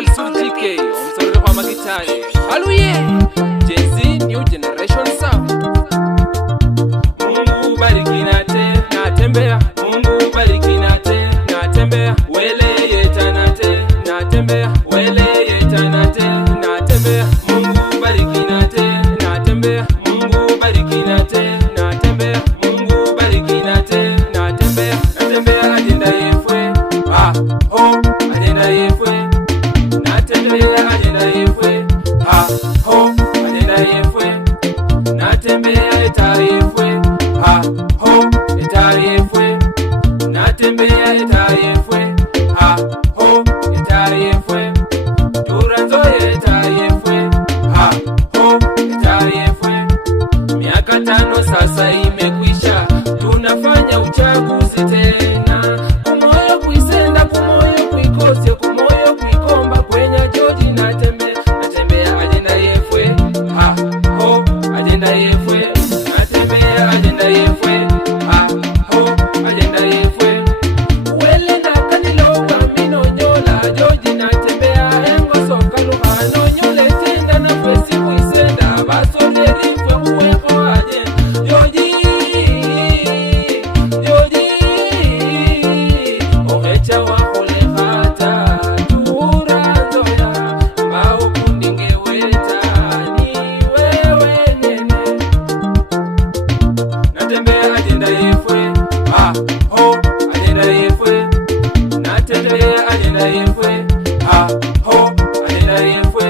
Paul Sujike omsorero kwa magitare. Hallelujah. Gen Z new generation sound. Mungu bariki nate natembea. Mungu bariki nate natembea. Wele yetanate natembea. Wele yetanate natembea. Mungu bariki nate natembea. Mungu bariki nate natembea. Mungu bariki nate natembea. Natembea agenda yefwe. Agenda yefwe. Natembea agenda yefwe. Agenda yefwe. Natembea eta yefwe. Eta yefwe. Natembea eta yefwe. Eta yefwe. Turanzo eta yefwe. Eta yefwe. Miaka 5 sasa imekwisha, tunafanya uchaguzi tena. Kumoyo kuisenda, kumoyo kuikose, kumoyo kuikomba kwenye George natembea. Natembea agenda yefwe. Agenda yefwe. Natembea agenda yefwe. Agenda yefwe. Wele nakanilowa minonyola George natembea. Engo soka luhano nyole tenda na fesi kuisenda. Basoderi fwe uweko agenda George. Ohecha wakole hata turanzo ya mbao kundinge weta ni wewe nene. Natembea agenda yefwe. Agenda yefwe. Natembea agenda yefwe. Agenda yefwe.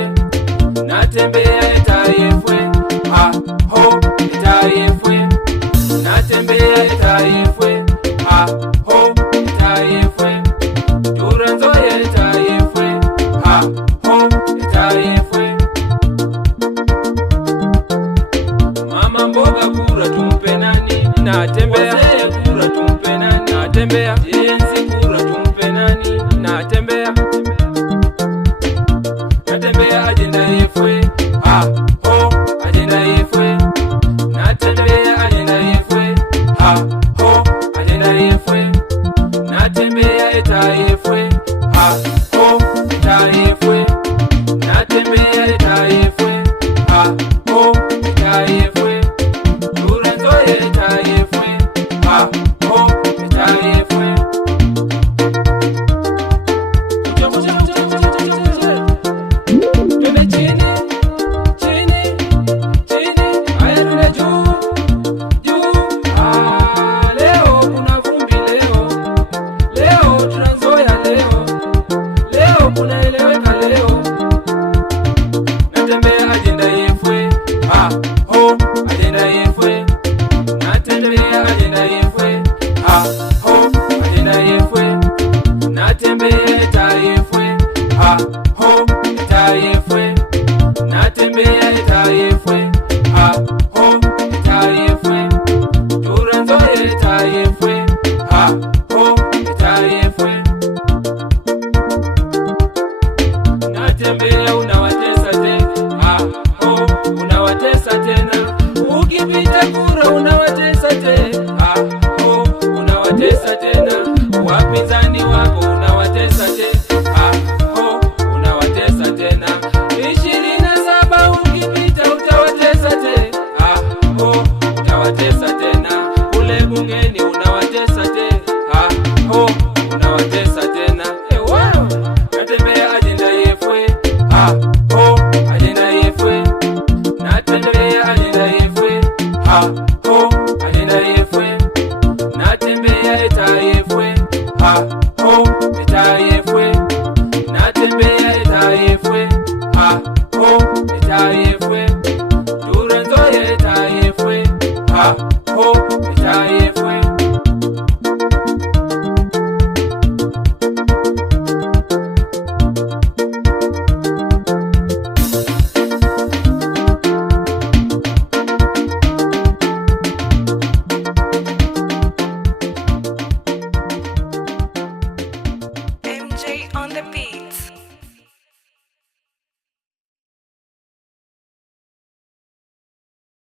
Natembea eta yefwe. Eta yefwe. Natembea eta yefwe. Eta yefwe. Turanzo eta yefwe. Eta yefwe. Mama mboga kura tumpe nani? Natembea. Wazee kura tumpe nani? Natembea. Jenzi kura tumpe nani? Natembea. Natembea agenda yefwe. Agenda yefwe. Natembea agenda yefwe. Agenda yefwe. Natembea eta yefwe. Eta yefwe. Natembea eta yefwe. Eta yefwe. Turanzo eta yefwe. Eta yefwe. Twende chini, chini, chini, haya twende juu, juu. Leo kuna vumbi leo, leo tunazoea leo, leo kunaeleweka leo. Natembea agenda yefwe. Agenda yefwe. Natembea agenda yefwe. Agenda yefwe. Natembea eta yefwe. Eta yefwe. Natembea eta yefwe. Eta yefwe. Turanzo eta yefwe. Eta yefwe. Natembea unawatesa tena. Unawatesa tena. Ukipita kura unawatesa tena. Unawatesa tena. Wapinzani wako unawatesa tena. Unawatesa tena. 27 ukipita utawatesa tena. Utawatesa tena. Kule bungeni unawatesa tena.